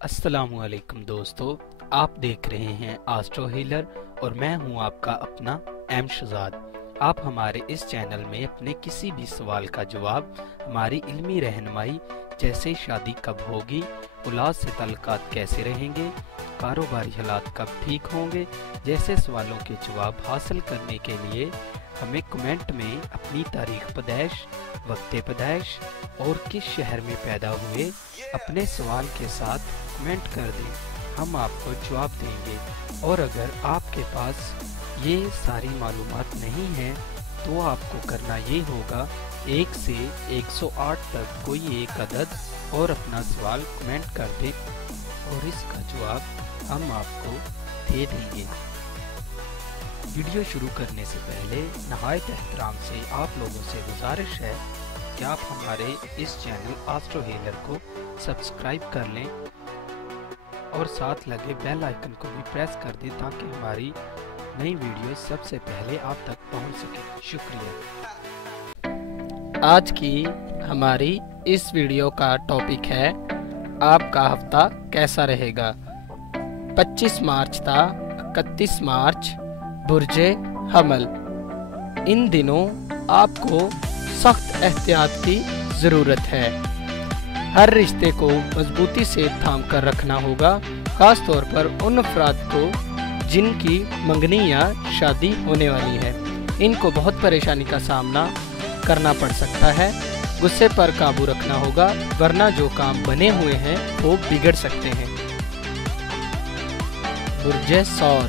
अस्सलामुअलैकुम दोस्तों, आप देख रहे हैं एस्ट्रो हीलर और मैं हूं आपका अपना एम शहजाद। आप हमारे इस चैनल में अपने किसी भी सवाल का जवाब, हमारी इल्मी रहनुमाई जैसे शादी कब होगी, औलाद से ताल्लुकात कैसे रहेंगे, कारोबारी हालात कब ठीक होंगे जैसे सवालों के जवाब हासिल करने के लिए हमें कमेंट में अपनी तारीख पैदाइश, वक्त पैदाइश और किस शहर में पैदा हुए अपने सवाल के साथ कमेंट कर दें। हम आपको जवाब देंगे। और अगर आपके पास ये सारी मालूमात नहीं है तो आपको करना ये होगा 1 से 108 तक कोई एक अदद और अपना सवाल कमेंट कर दें और इसका जवाब हम आपको दे देंगे। वीडियो शुरू करने से पहले नहायत एहतराम से आप लोगों से गुजारिश है कि आप हमारे इस चैनल एस्ट्रो हीलर को सब्सक्राइब कर लें और साथ लगे बेल आइकन को भी प्रेस कर दें ताकि हमारी नई वीडियो सबसे पहले आप तक पहुंच सके। शुक्रिया। आज की हमारी इस वीडियो का टॉपिक है आपका हफ्ता कैसा रहेगा। 25 मार्च था 31 मार्च बुर्जे हमल। इन दिनों आपको सख्त एहतियात की ज़रूरत है। हर रिश्ते को मजबूती से थाम कर रखना होगा, खास तौर पर उन अफराद को जिनकी मंगनी या शादी होने वाली है। इनको बहुत परेशानी का सामना करना पड़ सकता है। गुस्से पर काबू रखना होगा वरना जो काम बने हुए हैं वो बिगड़ सकते हैं। बुर्जे सौर,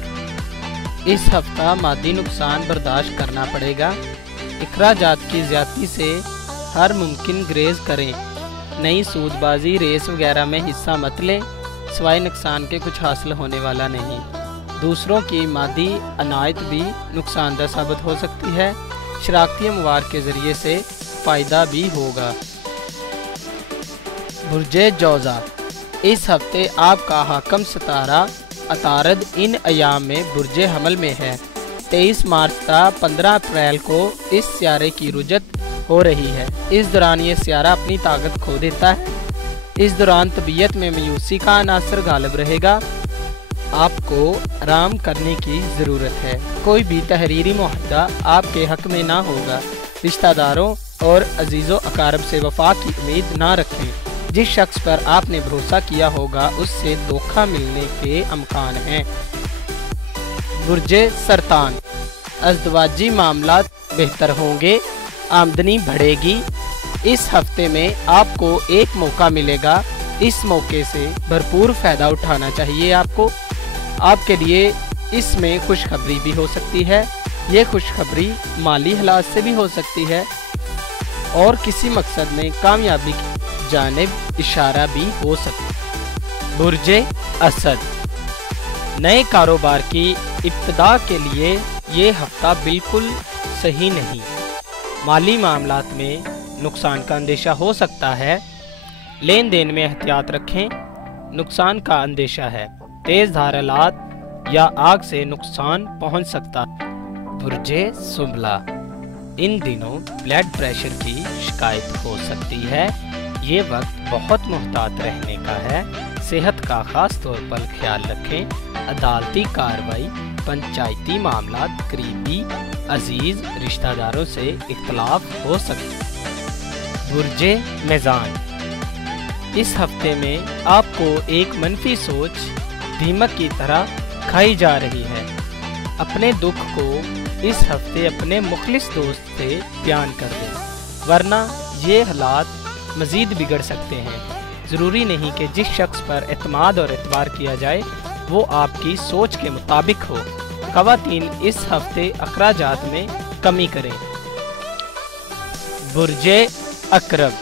इस हफ्ता मादी नुकसान बर्दाश्त करना पड़ेगा। इखराजात की ज़्यादती से हर मुमकिन ग्रेज करें। नई सूदबाजी रेस वगैरह में हिस्सा मत लें, सिवाय नुकसान के कुछ हासिल होने वाला नहीं। दूसरों की मादी अनायत भी नुकसानदह साबित हो सकती है। शराकती अमवार के ज़रिए से फ़ायदा भी होगा। बुर्जे जौज़ा, इस हफ्ते आपका हाकम सितारा अतारद इन अयाम में बुर्जे हमल में है। 23 मार्च था 15 अप्रैल को इस सियारे की रुजत हो रही है। इस दौरान ये सियारा अपनी ताकत खो देता है। इस दौरान तबीयत में मायूसी का अनासर गालिब रहेगा। आपको आराम करने की ज़रूरत है। कोई भी तहरीरी मुआहदा आपके हक में ना होगा। रिश्तेदारों और अजीज़ो अकारब से वफा की उम्मीद ना रखें। जिस शख्स पर आपने भरोसा किया होगा उससे धोखा मिलने के अमकान हैं। बुर्जे सरतान, अज़दवाजी मामलात बेहतर होंगे, आमदनी बढ़ेगी। इस हफ्ते में आपको एक मौका मिलेगा। इस मौके से भरपूर फ़ायदा उठाना चाहिए। आपके लिए इसमें खुशखबरी भी हो सकती है। ये खुशखबरी माली हालात से भी हो सकती है और किसी मकसद में कामयाबी की जानिब इशारा भी हो सकता। बुर्जे असद, नए कारोबार की इब्तिदा के लिए ये हफ्ता बिल्कुल सही नहीं। माली मामलात में नुकसान का अंदेशा हो सकता है। लेन देन में एहतियात रखें, नुकसान का अंदेशा है। तेज़ धार आलात या आग से नुकसान पहुंच सकता। बुर्जे सुंबला, इन दिनों ब्लड प्रेशर की शिकायत हो सकती है। ये वक्त बहुत मुहतात रहने का है। सेहत का खास तौर पर ख्याल रखें। अदालती कार्रवाई, पंचायती मामलात, करीबी अजीज रिश्तेदारों से इख्तलाफ हो सकते। बुर्जे मीज़ान, इस हफ्ते में आपको एक मनफी सोच दीमक की तरह खाई जा रही है। अपने दुख को इस हफ्ते अपने मुखलिस दोस्त से बयान कर दें वरना ये हालात मज़ीद बिगड़ सकते हैं। ज़रूरी नहीं कि जिस शख्स पर एतमाद और एतबार किया जाए वो आपकी सोच के मुताबिक हो। ख़वातीन इस हफ्ते अखराजात में कमी करें। बुर्जे अकरब,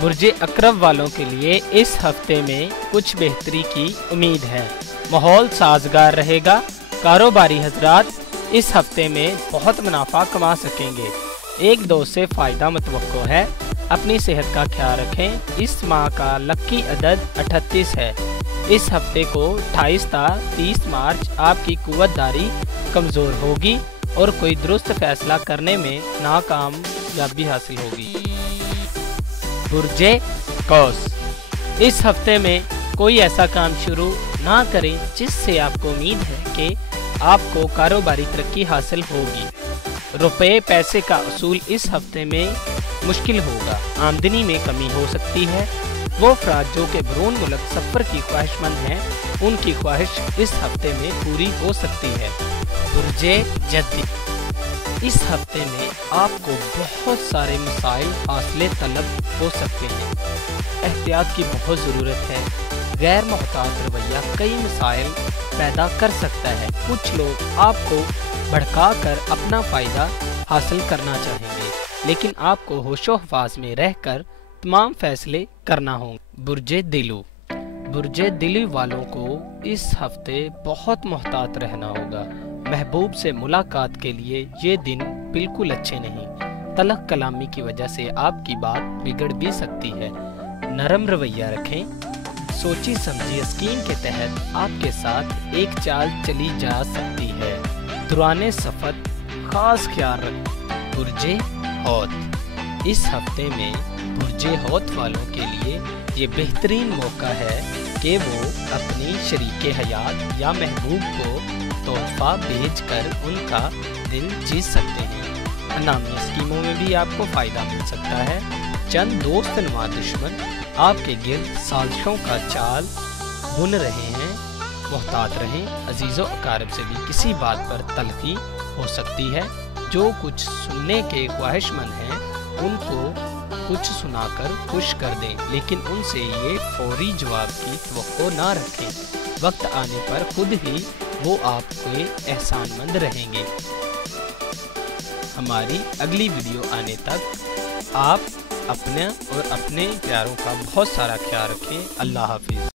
बुर्जे अकरब वालों के लिए इस हफ्ते में कुछ बेहतरी की उम्मीद है। माहौल साजगार रहेगा। कारोबारी हजरात इस हफ्ते में बहुत मुनाफा कमा सकेंगे। एक दोस्त से फ़ायदा मुतवक्को है। अपनी सेहत का ख्याल रखें। इस माह का लकी अदद 38 है। इस हफ्ते को 28 था 30 मार्च आपकी कुव्वतदारी कमज़ोर होगी और कोई दुरुस्त फैसला करने में नाकामयाबी हासिल होगी। बुर्जे कौस, इस हफ्ते में कोई ऐसा काम शुरू ना करें जिससे आपको उम्मीद है कि आपको कारोबारी तरक्की हासिल होगी। रुपए पैसे का असूल इस हफ्ते में मुश्किल होगा। आमदनी में कमी हो सकती है। वो अफराद जो कि बैरून मुल्क सफ़र की ख्वाहिशमंद हैं, उनकी ख्वाहिश इस हफ्ते में पूरी हो सकती है। बुर्जे जद्दी, इस हफ्ते में आपको बहुत सारे मसाइल हासिल तलब हो सकते हैं। एहतियात की बहुत ज़रूरत है। गैर मुहतात रवैया कई मसाइल पैदा कर सकता है। कुछ लोग आपको भड़का कर अपना फ़ायदा हासिल करना चाहेंगे, लेकिन आपको होशो हवास में रहकर तमाम फैसले करना होंगे। बुर्जे दिलू, बुर्जे दिली वालों को इस हफ्ते बहुत मोहतात रहना होगा। महबूब से मुलाकात के लिए ये दिन बिल्कुल अच्छे नहीं। तलख कलामी की वजह से आपकी बात बिगड़ भी सकती है। नरम रवैया रखें। सोची समझी स्कीम के तहत आपके साथ एक चाल चली जा सकती है। दुराने सफ़र खास ख्याल रखें। बुर्जे हौत, इस हफ्ते में बुर्जे हौत वालों के लिए ये बेहतरीन मौका है कि वो अपनी शरीके हयात या महबूब को तोहफा भेजकर उनका दिल जीत सकते हैं। अनामी स्कीमों में भी आपको फ़ायदा मिल सकता है। चंद दोस्त नुमा दुश्मन आपके गिर्द साजिशों का चाल बुन रहे हैं। मुहतात रहें। अजीज़ो अकारब से भी किसी बात पर तलखी हो सकती है। जो कुछ सुनने के ख्वाहिशमंद हैं उनको कुछ सुनाकर खुश कर दें, लेकिन उनसे ये फौरी जवाब की तवक्को ना रखें। वक्त आने पर खुद ही वो आपके एहसानमंद रहेंगे। हमारी अगली वीडियो आने तक आप अपने और अपने प्यारों का बहुत सारा ख्याल रखें। अल्लाह हाफिज़।